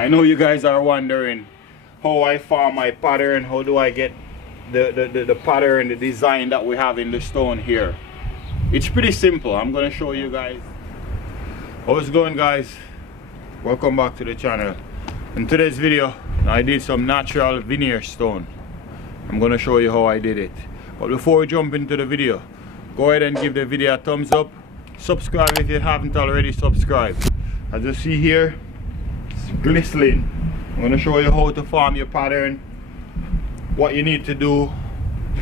I know you guys are wondering how I form my pattern, how do I get the pattern, the design that we have in the stone here. It's pretty simple. I'm gonna show you guys. How's it going, guys? Welcome back to the channel. In today's video I did some natural veneer stone. I'm gonna show you how I did it. But before we jump into the video, go ahead and give the video a thumbs up. Subscribe if you haven't already subscribed. As you see here, it's glistening. I'm going to show you how to form your pattern, what you need to do.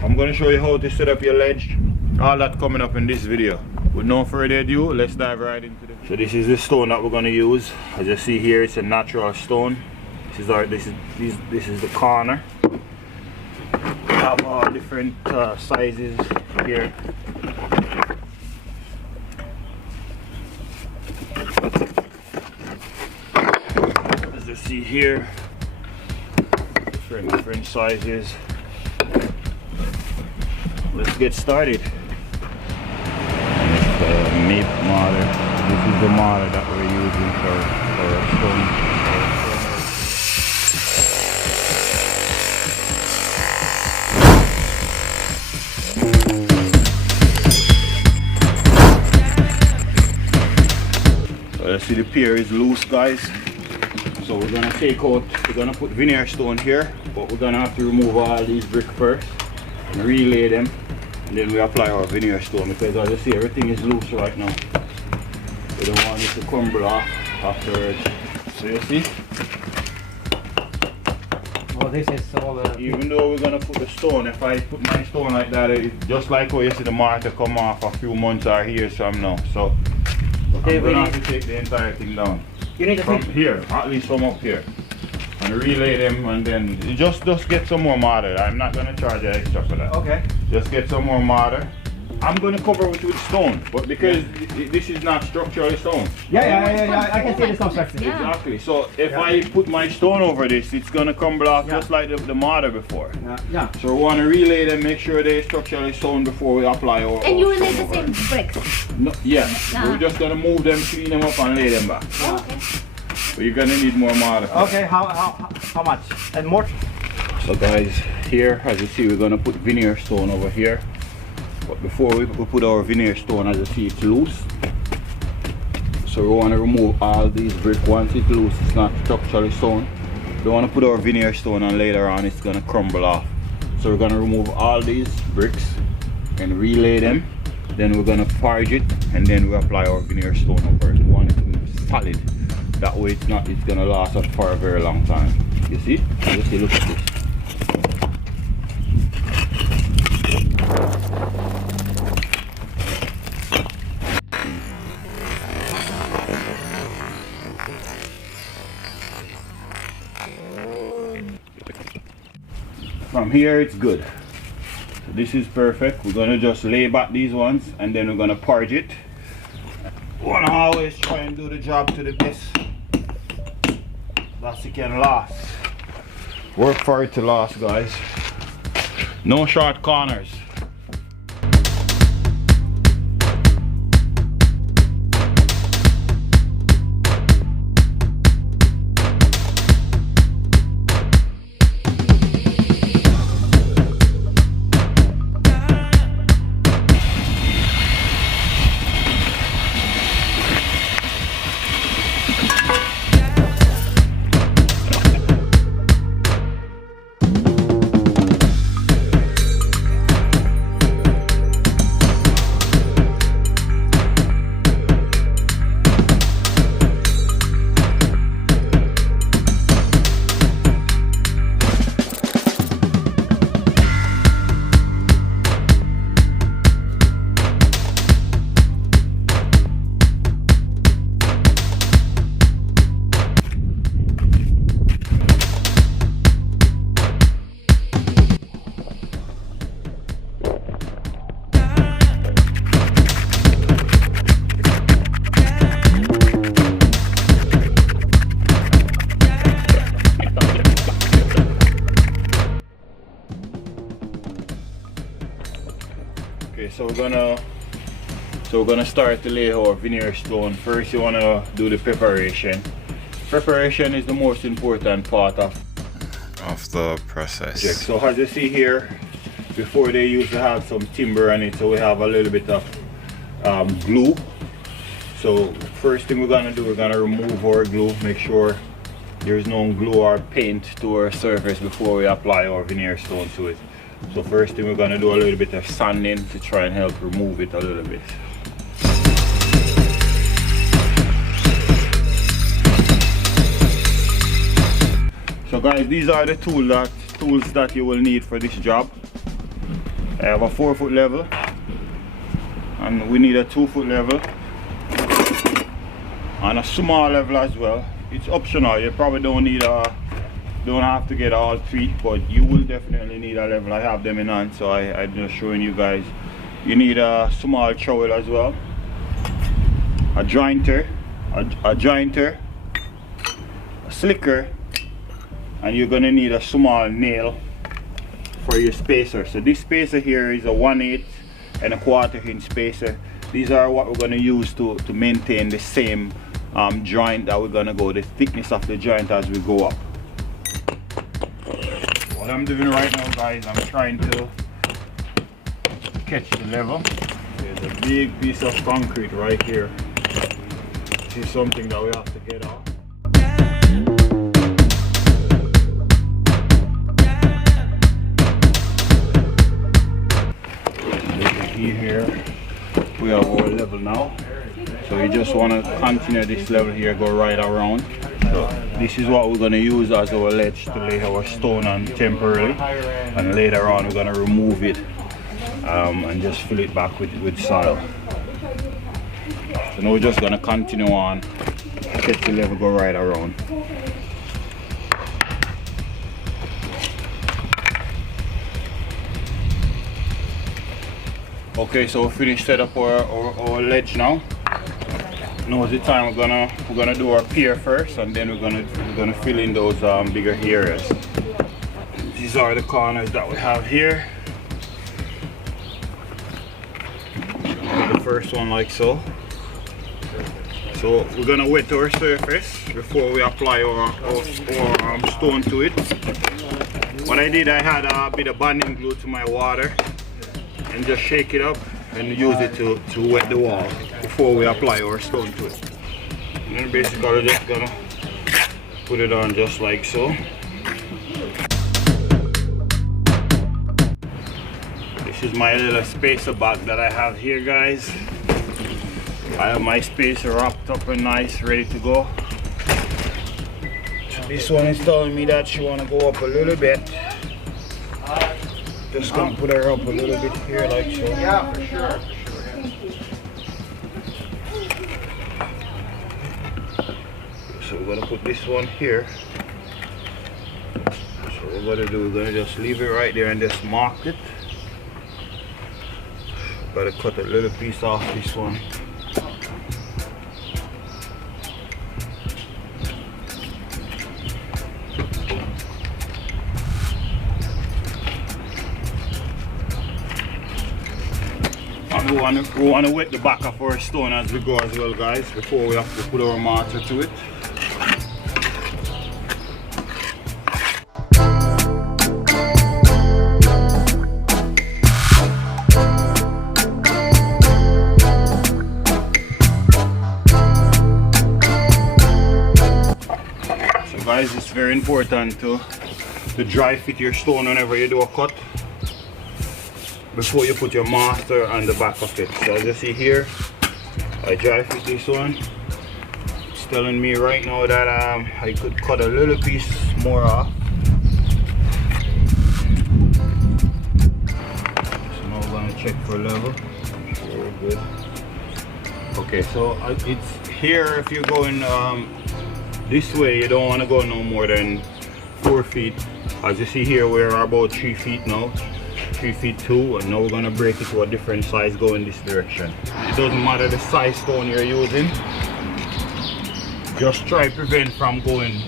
I'm going to show you how to set up your ledge. All that coming up in this video. With no further ado, let's dive right into it. So this is the stone that we're going to use. As you see here, it's a natural stone. This is the corner. We have all different sizes here. As you see here, different sizes. Let's get started. Meat mortar. This is the mortar that we're using for our stone. So let's see, the pier is loose, guys. So we're gonna we're gonna put veneer stone here, but we're gonna have to remove all these bricks first and relay them, and then we apply our veneer stone, because as you see, everything is loose right now. We don't want it to crumble off afterwards. So you see? Well, this is all even though we're gonna put the stone, if I put my stone like that, it's just like how you see the mortar come off a few months or years from now. So okay, I'm gonna have to take the entire thing down. You need to from here, at least from up here, and relay them, and then just get some more mortar. I'm not gonna charge you extra for that. Okay. Just get some more mortar. I'm gonna cover it with stone, but because this is not structurally stone. Yeah. I can see the construction. Yeah. Exactly. So if I put my stone over this, it's gonna crumble off just like the mortar before. Yeah. So we want to relay them, make sure they're structurally sound before we apply our. And you relay the same bricks? No, yeah. Nah. We're just gonna move them, clean them up, and lay them back. Oh, okay. But you're gonna need more mortar. Okay. How much? And more? So guys, here as you see, we're gonna put veneer stone over here. But before we put our veneer stone, as you see, it's loose. So we want to remove all these bricks. Once it's loose, it's not structurally sound. We want to put our veneer stone, and later on it's gonna crumble off. So we're gonna remove all these bricks and relay them. Then we're gonna purge it, and then we apply our veneer stone over it. We want it to be solid. That way it's gonna last us for a very long time. You see? You see, look at this. From here it's good. So this is perfect. We're gonna just lay back these ones, and then we're gonna purge it. We wanna always try and do the job to the best that it can last. Work for it to last, guys. No short corners. Okay, so we're gonna start to lay our veneer stone. First you wanna do the preparation. Preparation is the most important part of the process. So as you see here, before they used to have some timber on it, so we have a little bit of glue. So first thing we're gonna do, we're gonna remove our glue, make sure there's no glue or paint to our surface before we apply our veneer stone to it. So first thing we're gonna do a little bit of sanding to try and help remove it a little bit. So guys, these are the tools that you will need for this job. I have a 4-foot level and we need a 2-foot level and a small level as well. It's optional, you probably don't have to get all 3, but you will definitely need a level. I have them in hand, so I'm just showing you guys. You need a small trowel as well, a jointer, a slicker, and you're gonna need a small nail for your spacer. So this spacer here is a 1/8 and a 1/4 inch spacer. These are what we're gonna use to maintain the same joint that we're gonna go, the thickness of the joint as we go up. What I'm doing right now, guys, I'm trying to catch the level. There's a big piece of concrete right here. This is something that we have to get off. Here we have our level now, so you just want to continue this level here, go right around. So this is what we're going to use as our ledge to lay our stone on temporarily, and later on we're going to remove it and just fill it back with soil. So now we're just going to continue on, get the level, go right around. Okay, so we finished set up our ledge now. Now is the time we're gonna do our pier first, and then we're gonna fill in those bigger areas. These are the corners that we have here. The first one like so. So we're gonna wet our surface before we apply our stone to it. What I did, I had a bit of bonding glue to my water and just shake it up and use it to wet the wall before we apply our stone to it. And then basically we're just gonna put it on just like so. This is my little spacer bag that I have here, guys. I have my spacer wrapped up and nice, ready to go. This one is telling me that she wanna go up a little bit. Just gonna put her up a little bit here like so. Yeah, for sure. So we're gonna put this one here. So what we're gonna do, we're gonna just leave it right there and just mark it. Gotta cut a little piece off this one. We want to wet the back of our stone as we go as well, guys, before we have to put our mortar to it. So guys, it's very important to dry fit your stone whenever you do a cut, before you put your mortar on the back of it. So as you see here, I dry fit this one. It's telling me right now that I could cut a little piece more off. So now we're gonna check for level. Very good. Okay, so it's here, if you're going this way, you don't want to go no more than 4 feet. As you see here, we're about 3 feet now. 3 feet 2, and now we're gonna break it to a different size, go in this direction. It doesn't matter the size stone you're using, just try prevent from going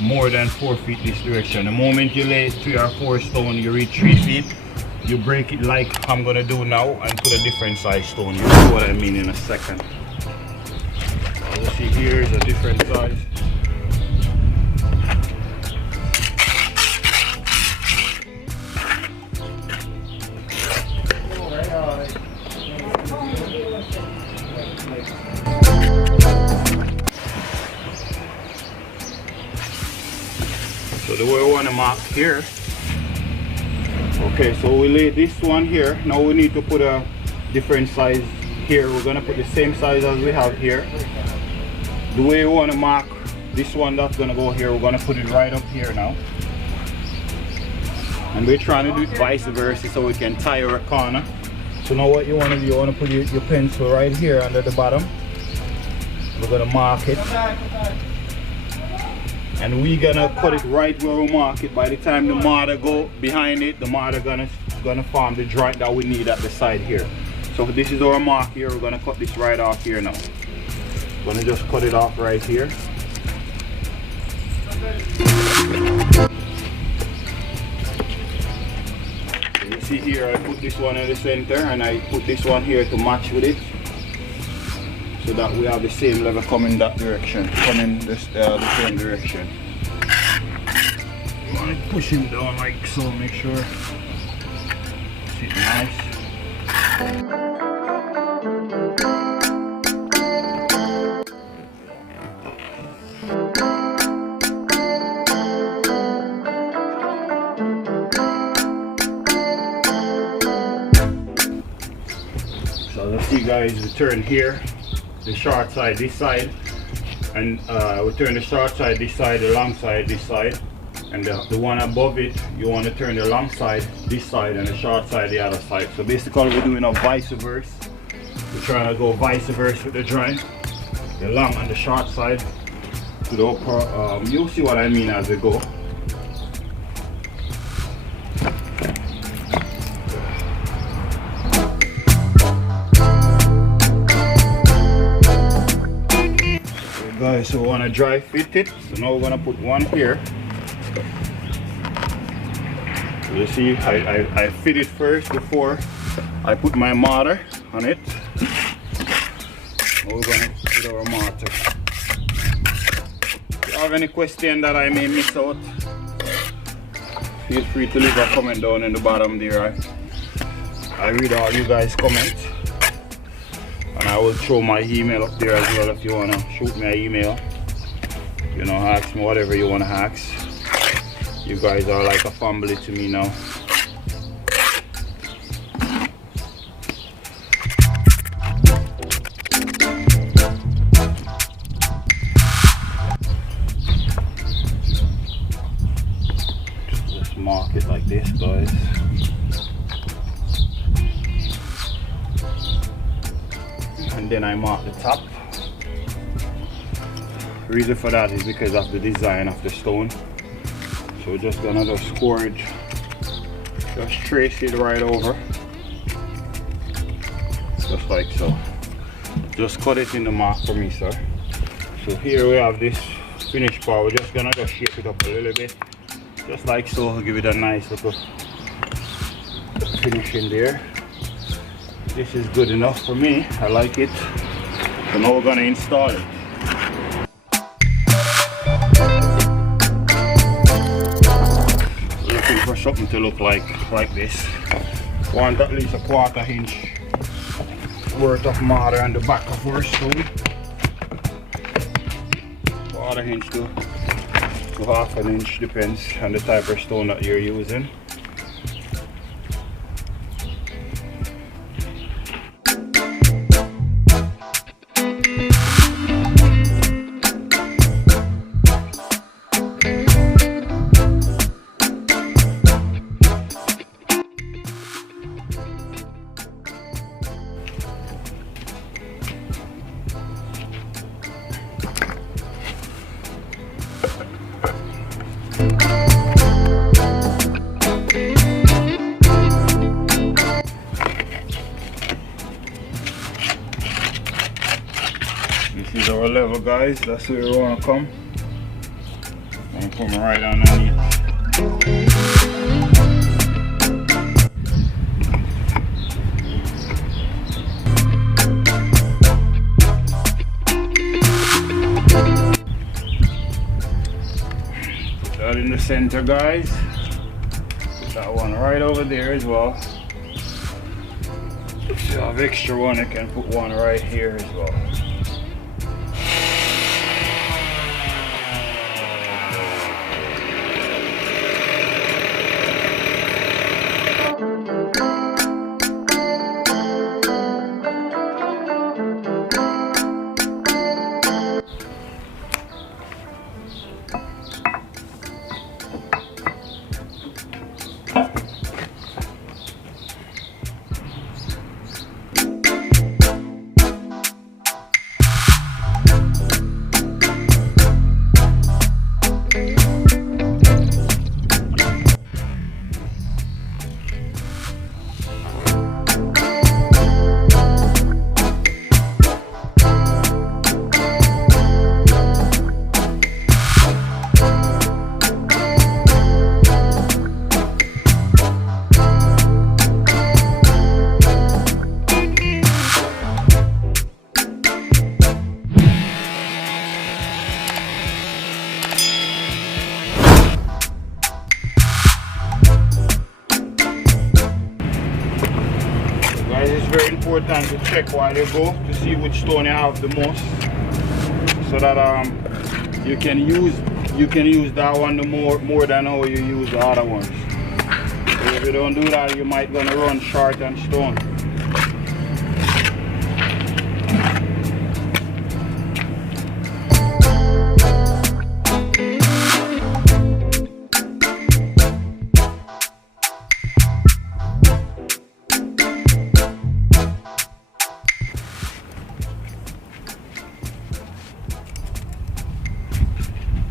more than 4 feet this direction. The moment you lay 3 or 4 stone, you reach 3 feet, you break it like I'm gonna do now and put a different size stone. You'll see what I mean in a second. As you see here is a different size. So the way we want to mark here. Okay, so we lay this one here. Now we need to put a different size here. We're gonna put the same size as we have here. The way we want to mark this one that's gonna go here, we're gonna put it right up here now. And we're trying to do it vice versa so we can tie our corner. So now what you want to do, you want to put your pencil right here under the bottom. We're gonna mark it. And we're gonna cut it right where we mark it. By the time the mortar go behind it, the mortar gonna form the joint that we need at the side here. So this is our mark here. We're gonna cut this right off here now. We're gonna just cut it off right here. You see here, I put this one in the center and I put this one here to match with it, so that we have the same level coming that direction, coming the same direction. You want to push him down like so, make sure it's nice. So let's see guys, we turn here, the short side this side, and we turn the short side this side, the long side this side, and the one above it, you want to turn the long side this side and the short side the other side. So basically we're doing a vice versa. We're trying to go vice versa with the joint, the long and the short side to the upper. You'll see what I mean as we go. Guys, so we want to dry fit it. So now we're going to put one here. So you see, I fit it first before I put my mortar on it. Now we're going to put our mortar. If you have any question that I may miss out, feel free to leave a comment down in the bottom there. I read all you guys' comments. And I will throw my email up there as well if you want to shoot me an email. You know, ask me whatever you want to ask. You guys are like a family to me now. Just mark it like this, guys. And then I mark the top. Reason for that is because of the design of the stone. So we're just gonna just score it, just trace it right over, just like so. Just cut it in the mark for me, sir. So here we have this finished part. We're just gonna just shape it up a little bit, just like so. I'll give it a nice little finish in there. This is good enough for me. I like it. So now we're gonna install it. Looking for something to look like this. Want at least a 1/4 inch worth of mortar on the back of our stone. 1/4 inch to 1/2 inch, depends on the type of stone that you're using. This is our level, guys. That's where we want to come. I'm coming right underneath. Put that in the center, guys. Put that one right over there as well. If you have extra one, you can put one right here as well. important to check while you go to see which stone you have the most, so that you can use that one more than how you use the other ones. So if you don't do that, you might gonna run short on stone.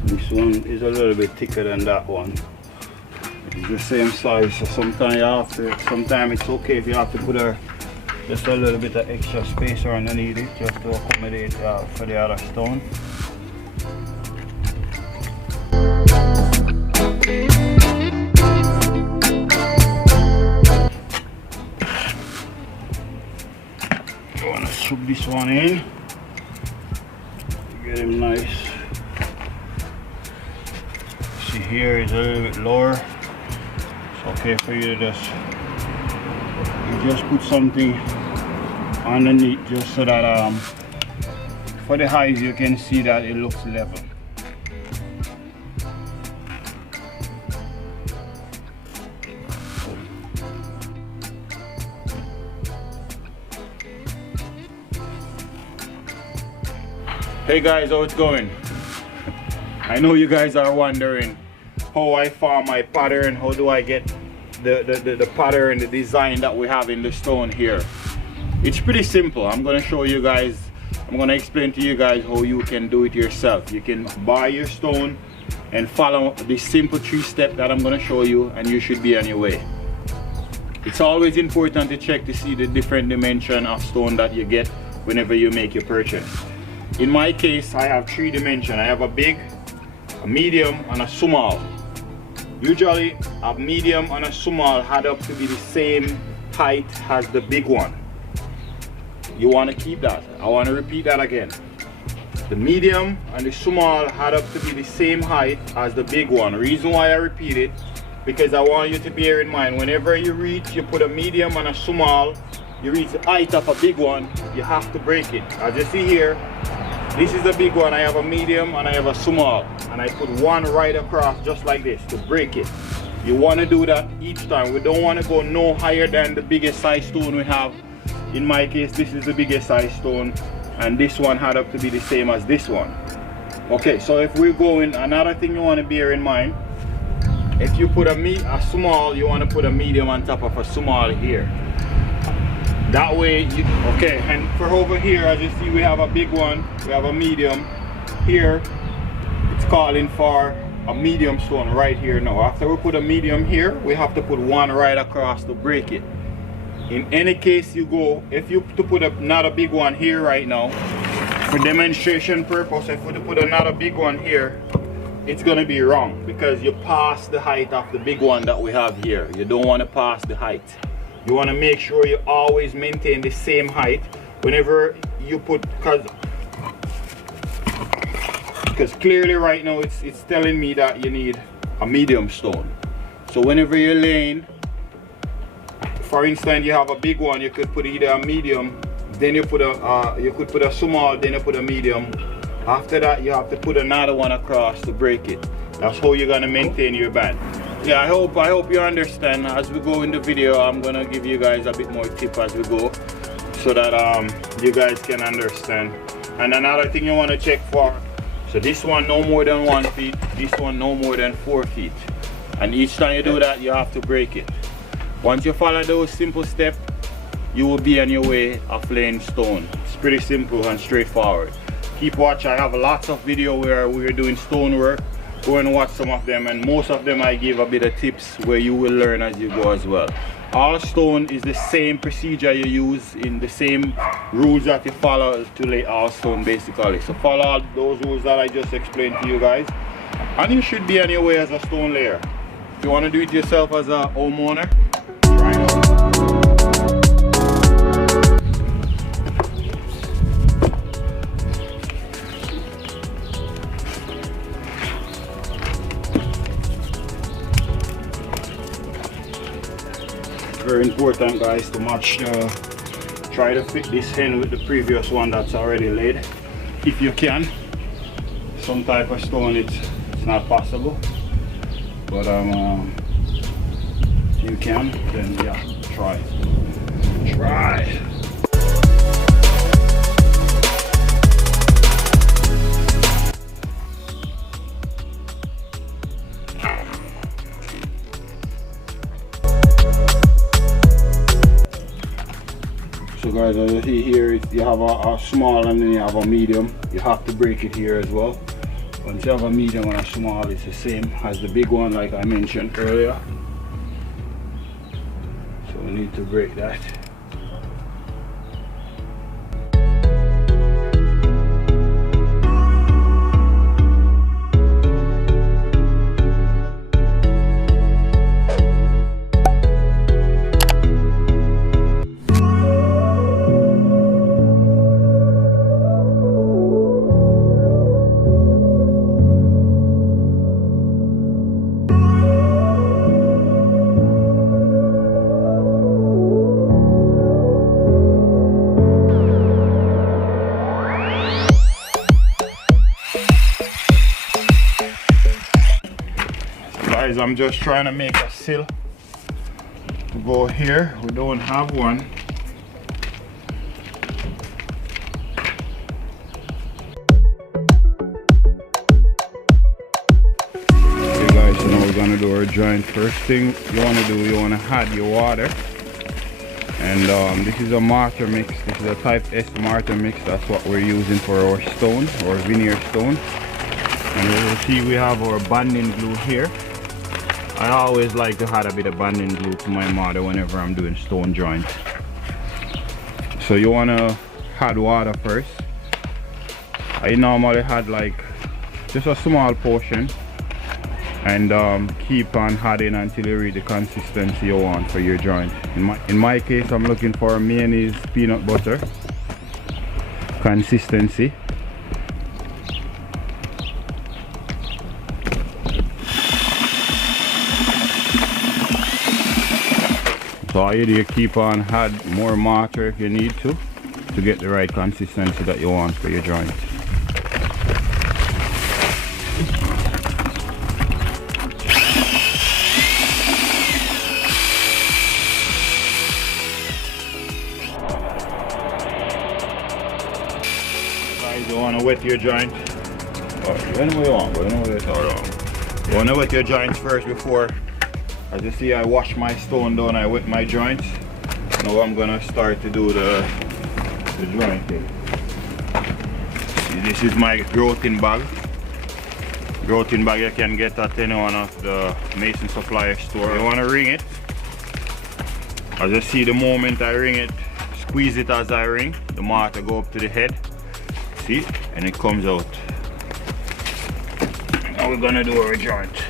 This one is a little bit thicker than that one. It's the same size, so sometimes it's okay if you have to put just a little bit of extra spacer underneath it just to accommodate for the other stone. I want to swoop this one in, get him nice. See, here is a little bit lower. It's okay for you to just put something underneath, just so that for the highs you can see that it looks level. Hey guys, how it's going? I know you guys are wondering how I form my pattern, how do I get the pattern, the design that we have in the stone here. It's pretty simple. I'm going to show you guys, I'm going to explain to you guys how you can do it yourself. You can buy your stone and follow the simple 3-step that I'm going to show you, and you should be on your way. It's always important to check to see the different dimension of stone that you get whenever you make your purchase. In my case, I have 3 dimensions. I have a big, a medium, and a small. Usually a medium and a small add up to be the same height as the big one. You want to keep that. I want to repeat that again. The medium and the small add up to be the same height as the big one. Reason why I repeat it, because I want you to bear in mind, whenever you put a medium and a small, you reach the height of a big one, you have to break it. As you see here, this is a big one, I have a medium and I have a small, and I put one right across just like this to break it. You want to do that each time. We don't want to go no higher than the biggest size stone we have. In my case, this is the biggest size stone, and this one had up to be the same as this one. Okay, so if we're going, another thing you want to bear in mind, if you put a small, you want to put a medium on top of a small here. That way, okay, and for over here, as you see, we have a big one, we have a medium. Here, it's calling for a medium stone right here now. After we put a medium here, we have to put one right across to break it. In any case you go, if you put another big one here right now, for demonstration purpose, if we put another big one here, it's gonna be wrong because you pass the height of the big one that we have here. You don't want to pass the height. You want to make sure you always maintain the same height whenever you put, because clearly right now it's telling me that you need a medium stone. So whenever you're laying, for instance, you have a big one, you could put either a medium, then you could put a small, then you put a medium. After that, you have to put another one across to break it. That's how you're gonna maintain your band. Yeah, I hope you understand. As we go in the video, I'm gonna give you guys a bit more tip as we go, so that you guys can understand. And another thing you want to check for, so this one no more than 1 feet, this one no more than 4 feet, and each time you do that, you have to break it. Once you follow those simple steps, you will be on your way of laying stone. It's pretty simple and straightforward. Keep watching. I have lots of video where we're doing stone work. Go and watch some of them, and most of them I give a bit of tips where you will learn as you go as well. All stone is the same procedure you use, in the same rules that you follow to lay all stone basically. So follow all those rules that I just explained to you guys, and you should be on your way as a stone layer. If you want to do it yourself as a homeowner, try it out. Very important, guys, to match the Try to fit this in with the previous one that's already laid. If you can. Some type of stone, it's not possible. But if you can, then yeah, try. Try. So guys, as you see here, you have a small and then you have a medium. You have to break it here as well. Once you have a medium and a small, it's the same as the big one like I mentioned earlier. So we need to break that. Guys, I'm just trying to make a sill to go here. We don't have one. Okay guys, so now we're gonna do our joint. First thing you wanna do, you wanna add your water. And this is a mortar mix. This is a type S mortar mix. That's what we're using for our stone, or veneer stone. And you will see we have our bonding glue here. I always like to add a bit of bonding glue to my mortar whenever I'm doing stone joints. So you want to add water first. I normally add like just a small portion and keep on adding until you reach the consistency you want for your joint. In my case, I'm looking for mayonnaise peanut butter consistency. So all you do, you keep on add more mortar if you need to get the right consistency that you want for your joint. Guys, you want to wet your joint. Whenever you want, but you know what it's all wrong. You want to wet your joints first before. As you see, I wash my stone down, I wet my joints. Now I'm gonna start to do the jointing. See, this is my grouting bag. Grouting bag you can get at any one of the mason supply store. You wanna ring it. As you see, the moment I ring it, squeeze it as I ring, the mortar go up to the head. See, and it comes out. Now we're gonna do our joint.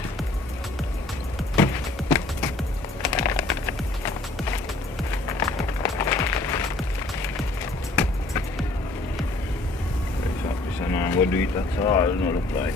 We'll do it, that's all it look like.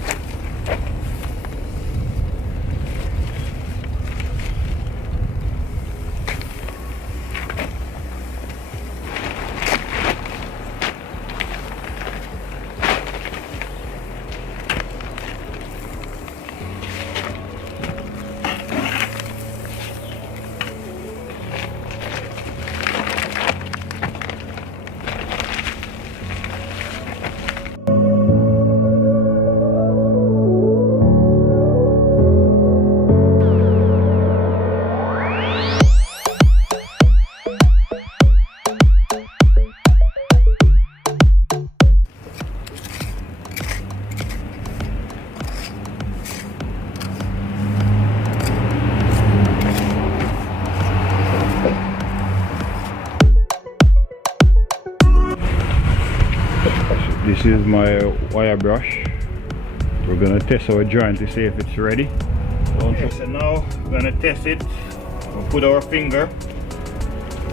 This is my wire brush. We're gonna test our joint to see if it's ready. Okay, so now we're gonna test it. We'll put our finger.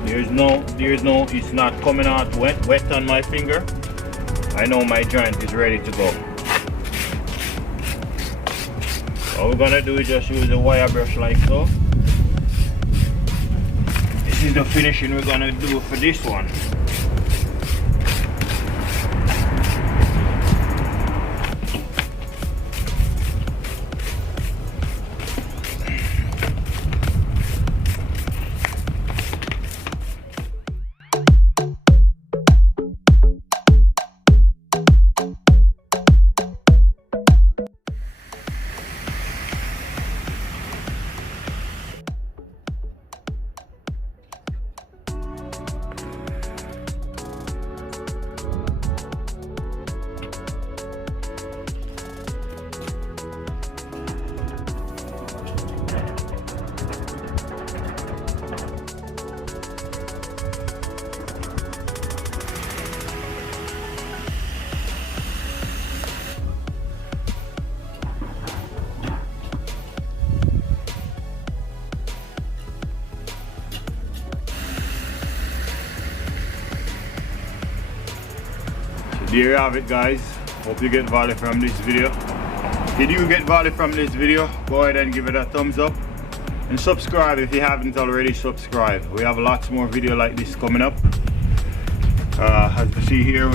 There's no, it's not coming out wet on my finger. I know my joint is ready to go. All we're gonna do is just use the wire brush like so. This is the finishing we're gonna do for this one. there you have it, guys. Hope you get value from this video. If you do get value from this video, go ahead and give it a thumbs up and subscribe if you haven't already subscribed. We have lots more video like this coming up. As you see here,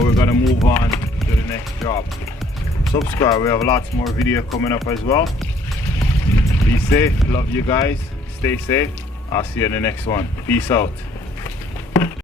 we're gonna move on to the next job. Subscribe, we have lots more video coming up as well. Be safe, love you guys, stay safe. I'll see you in the next one. Peace out.